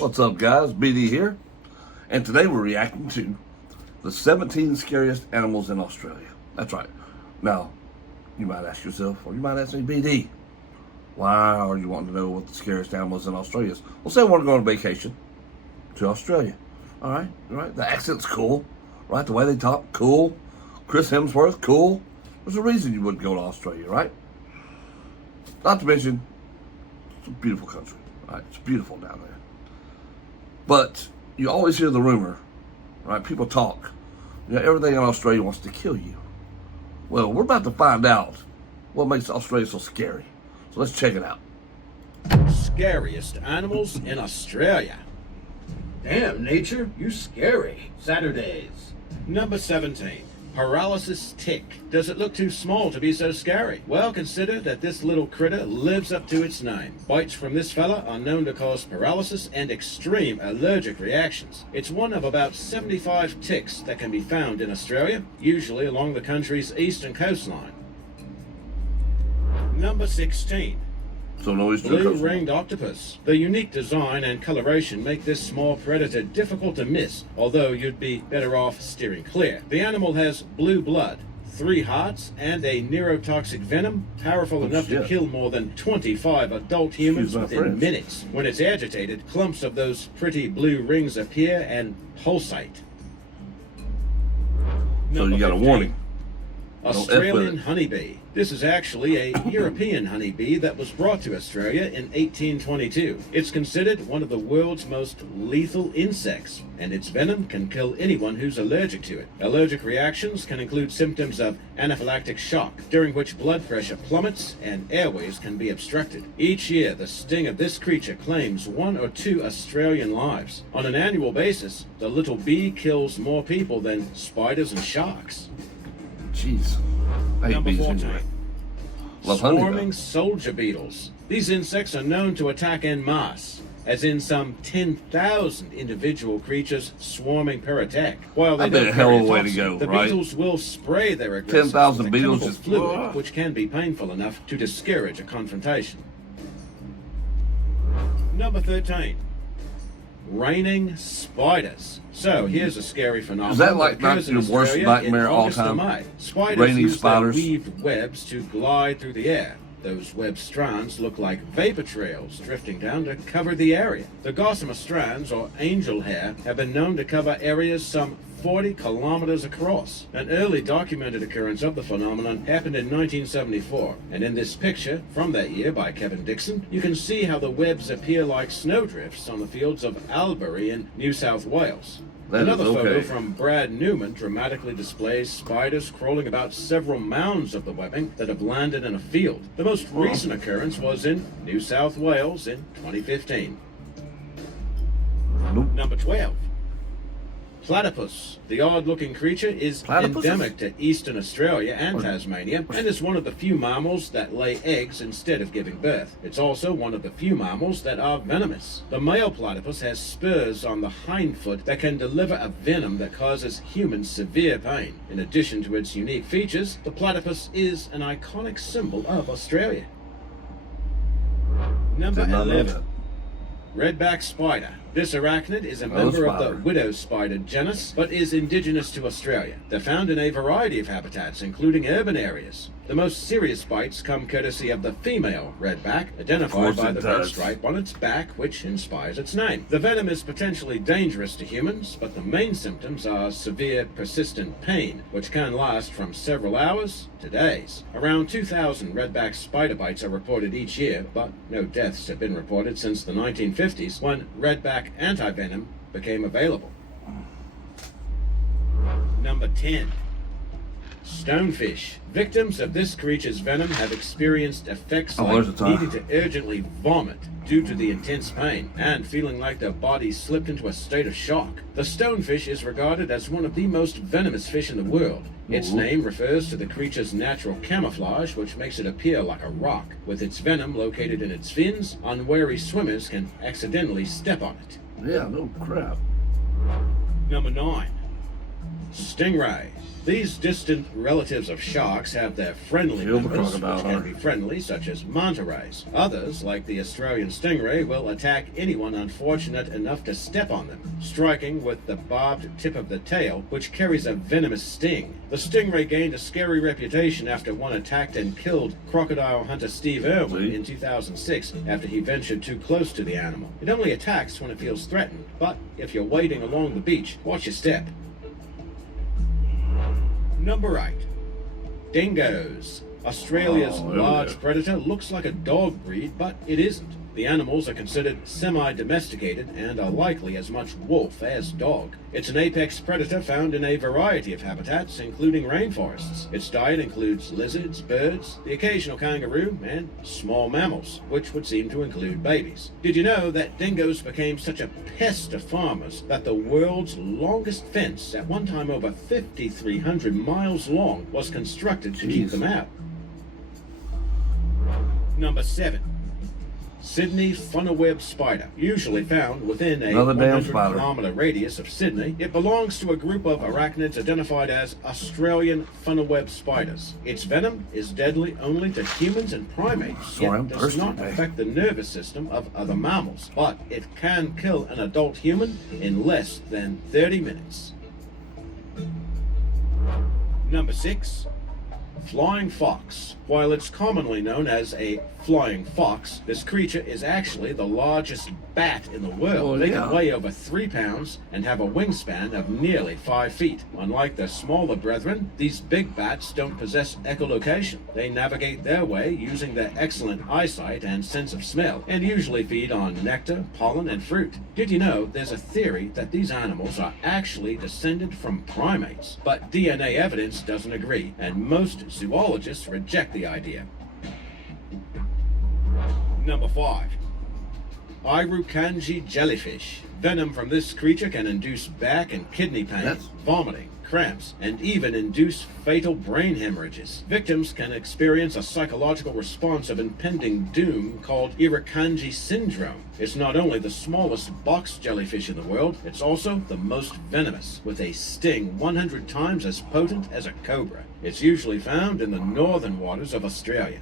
What's up, guys? BD here, and today we're reacting to the 17 scariest animals in Australia. That's right. Now, you might ask yourself, or you might ask me, BD, why are you wanting to know what the scariest animals in Australia is? Well, say I want to go on vacation to Australia. All right? The accent's cool, right? The way they talk, cool. Chris Hemsworth, cool. There's a reason you wouldn't go to Australia, right? Not to mention, it's a beautiful country, right? It's beautiful down there. But you always hear the rumor, right? People talk. Everything in Australia wants to kill you. Well, we're about to find out what makes Australia so scary. So let's check it out. Scariest animals in Australia. Damn, nature, you scary. Saturdays. Number 17. Paralysis Tick. Does it look too small to be so scary? Well, consider that this little critter lives up to its name. Bites from this fella are known to cause paralysis and extreme allergic reactions. It's one of about 75 ticks that can be found in Australia, usually along the country's eastern coastline. Number 16. So no Blue Ringed Octopus. The unique design and coloration make this small predator difficult to miss, although you'd be better off steering clear. The animal has blue blood, 3 hearts, and a neurotoxic venom powerful enough to kill more than 25 adult humans within minutes. When it's agitated, clumps of those pretty blue rings appear and pulsate. So you got a warning. Australian honeybee. This is actually a European honeybee that was brought to Australia in 1822. It's considered one of the world's most lethal insects, and its venom can kill anyone who's allergic to it. Allergic reactions can include symptoms of anaphylactic shock, during which blood pressure plummets and airways can be obstructed. Each year, the sting of this creature claims 1 or 2 Australian lives. On an annual basis, the little bee kills more people than spiders and sharks. Jeez. Number 14. Swarming honey, soldier beetles. These insects are known to attack en masse, as in some 10,000 individual creatures swarming per attack. While they don't carry a toxin, the beetles will spray their aggressors 10,000 with a beetles chemical fluid, which can be painful enough to discourage a confrontation. Number 13. Raining spiders. So here's a scary phenomenon. Is that like not your worst nightmare all time? Spiders use their weaved webs to glide through the air. Those web strands look like vapor trails drifting down to cover the area. The gossamer strands, or angel hair, have been known to cover areas some 40 kilometers across. An early documented occurrence of the phenomenon happened in 1974, and in this picture from that year by Kevin Dixon, you can see how the webs appear like snowdrifts on the fields of Albury in New South Wales. Another photo from Brad Newman dramatically displays spiders crawling about several mounds of the webbing that have landed in a field. The most recent occurrence was in New South Wales in 2015. Number 12. Platypus. The odd-looking creature is endemic to eastern Australia and Tasmania, and is one of the few mammals that lay eggs instead of giving birth. It's also one of the few mammals that are venomous. The male platypus has spurs on the hind foot that can deliver a venom that causes humans severe pain. In addition to its unique features, the platypus is an iconic symbol of Australia. Number 11. Redback Spider. This arachnid is a member of the widow spider genus, but is indigenous to Australia. They're found in a variety of habitats, including urban areas. The most serious bites come courtesy of the female redback, identified by the red stripe on its back, which inspires its name. The venom is potentially dangerous to humans, but the main symptoms are severe, persistent pain, which can last from several hours to days. Around 2,000 redback spider bites are reported each year, but no deaths have been reported since the 1950s, when redback antivenom became available. Number 10. Stonefish. Victims of this creature's venom have experienced effects like needing to urgently vomit due to the intense pain and feeling like their body slipped into a state of shock. The stonefish is regarded as one of the most venomous fish in the world. Its name refers to the creature's natural camouflage, which makes it appear like a rock. With its venom located in its fins, unwary swimmers can accidentally step on it. Yeah, no crap. Number 9. Stingray. These distant relatives of sharks have their friendly Kill the members, crocodile, which can be friendly, such as manta rays. Others, like the Australian stingray, will attack anyone unfortunate enough to step on them, striking with the barbed tip of the tail, which carries a venomous sting. The stingray gained a scary reputation after one attacked and killed crocodile hunter Steve Irwin in 2006 after he ventured too close to the animal. It only attacks when it feels threatened, but if you're wading along the beach, watch your step. Number 8. Dingoes. Australia's large predator looks like a dog breed, but it isn't. The animals are considered semi-domesticated and are likely as much wolf as dog. It's an apex predator found in a variety of habitats, including rainforests. Its diet includes lizards, birds, the occasional kangaroo, and small mammals, which would seem to include babies. Did you know that dingoes became such a pest to farmers that the world's longest fence, at one time over 5,300 miles long, was constructed to keep them out? Number 7. Sydney funnel-web spider, usually found within a 100-kilometer radius of Sydney. It belongs to a group of arachnids identified as Australian funnel-web spiders. Its venom is deadly only to humans and primates, yet does not affect the nervous system of other mammals, but it can kill an adult human in less than 30 minutes. Number 6. Flying fox. While it's commonly known as a flying fox, this creature is actually the largest bat in the world. They can weigh over 3 pounds and have a wingspan of nearly 5 feet. Unlike their smaller brethren, these big bats don't possess echolocation. They navigate their way using their excellent eyesight and sense of smell, and usually feed on nectar, pollen, and fruit. Did you know there's a theory that these animals are actually descended from primates? But DNA evidence doesn't agree, and most zoologists reject the idea. Number 5. Iuki jellyfish. Venom from this creature can induce back and kidney pain, vomiting, cramps, and even induce fatal brain hemorrhages. Victims can experience a psychological response of impending doom called Iuki syndrome. It's not only the smallest box jellyfish in the world, it's also the most venomous, with a sting 100 times as potent as a cobra. It's usually found in the northern waters of Australia.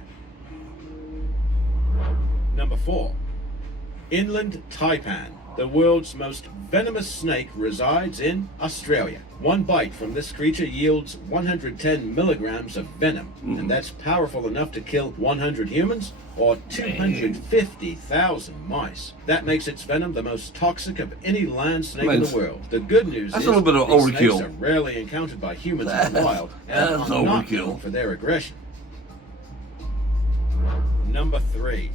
Number 4. Inland taipan. The world's most venomous snake resides in Australia. One bite from this creature yields 110 milligrams of venom, and that's powerful enough to kill 100 humans or 250,000 mice. That makes its venom the most toxic of any land snake in the world. The good news is a little bit of these overkill. snakes are rarely encountered by humans in the wild and are not known for their aggression. Number 3.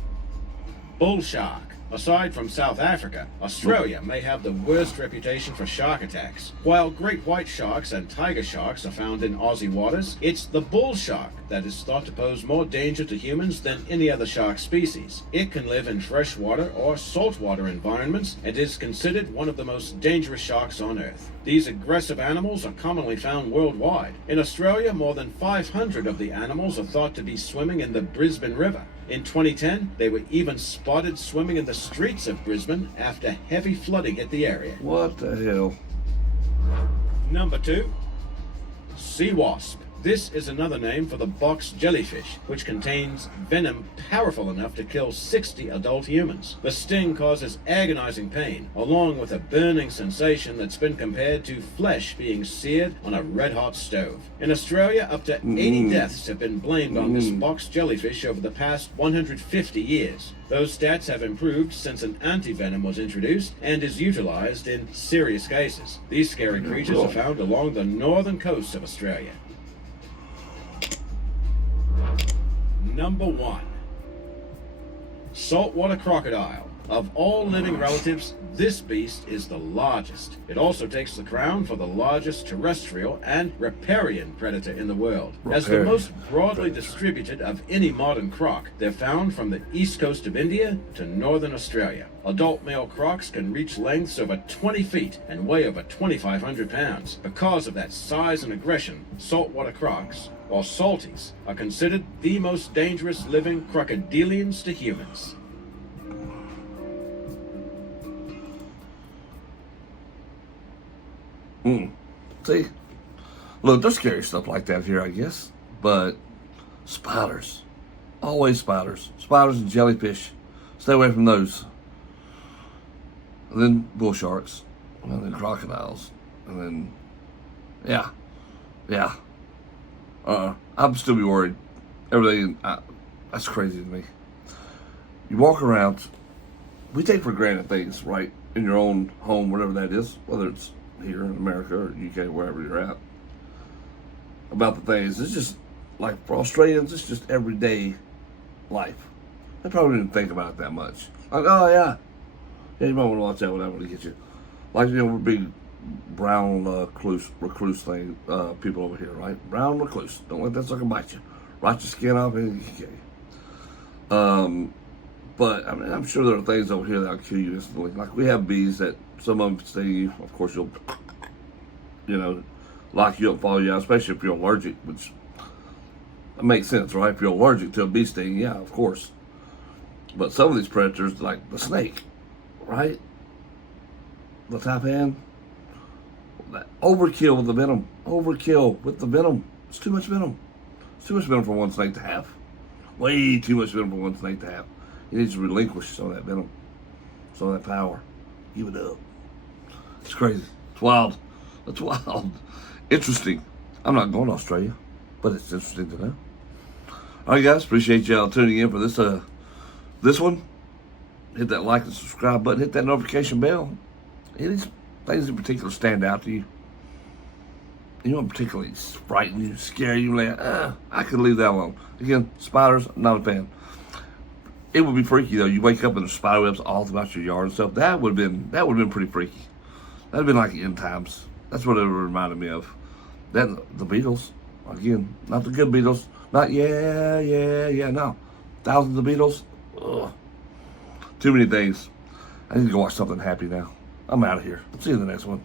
Bull shark. Aside from South Africa, Australia may have the worst reputation for shark attacks. While great white sharks and tiger sharks are found in Aussie waters, it's the bull shark that is thought to pose more danger to humans than any other shark species. It can live in freshwater or saltwater environments and is considered one of the most dangerous sharks on Earth. These aggressive animals are commonly found worldwide. In Australia, more than 500 of the animals are thought to be swimming in the Brisbane River. In 2010, they were even spotted swimming in the streets of Brisbane after heavy flooding hit the area. What the hell? Number 2. Sea wasp. This is another name for the box jellyfish, which contains venom powerful enough to kill 60 adult humans. The sting causes agonizing pain, along with a burning sensation that's been compared to flesh being seared on a red-hot stove. In Australia, up to 80 deaths have been blamed on this box jellyfish over the past 150 years. Those stats have improved since an anti-venom was introduced and is utilized in serious cases. These scary creatures are found along the northern coast of Australia. Number 1. Saltwater crocodile. Of all living relatives, this beast is the largest. It also takes the crown for the largest terrestrial and riparian predator in the world. As the most broadly distributed of any modern croc, they're found from the east coast of India to northern Australia. Adult male crocs can reach lengths over 20 feet and weigh over 2,500 pounds. Because of that size and aggression, saltwater crocs, or salties, are considered the most dangerous living crocodilians to humans. See, Look, there's scary stuff like that here, I guess. But spiders. Always spiders. Spiders and jellyfish. Stay away from those. And then bull sharks. And then crocodiles. And then, yeah. I'd still be worried. Everything, that's crazy to me. You walk around, we take for granted things, right? In your own home, whatever that is, whether it's here in America or UK, wherever you're at. About the things, it's just, like for Australians, it's just everyday life. They probably didn't think about it that much. Like, oh yeah, you might want to watch that whatever to get you. Like, you know, we're big brown recluse thing, people over here, right? Brown recluse. Don't let that sucker bite you. Rot your skin off and it can kill you. But I mean, I'm sure there are things over here that'll kill you instantly. Like we have bees that some of them sting you. Of course, you'll, lock you up, follow you out, especially if you're allergic, which makes sense, right? If you're allergic to a bee sting, yeah, of course. But some of these predators, like the snake, right? The taipan, overkill with the venom. Overkill with the venom. It's too much venom. It's too much venom for one snake to have. Way too much venom for one snake to have. He needs to relinquish some of that venom, some of that power. Give it up. It's crazy. It's wild. It's wild. Interesting. I'm not going to Australia, but it's interesting to know. All right, guys. Appreciate y'all tuning in for this one. Hit that like and subscribe button. Hit that notification bell. Any things in particular stand out to you? You know, particularly frighten you, scare you, like, I could leave that alone. Again, spiders, not a fan. It would be freaky though. You wake up and there's spider webs all throughout your yard and stuff. That would have been pretty freaky. That'd have been like end times. That's what it reminded me of. Then the beetles, again, not the good beetles. Not no. Thousands of beetles. Ugh. Too many things. I need to go watch something happy now. I'm out of here. See you in the next one.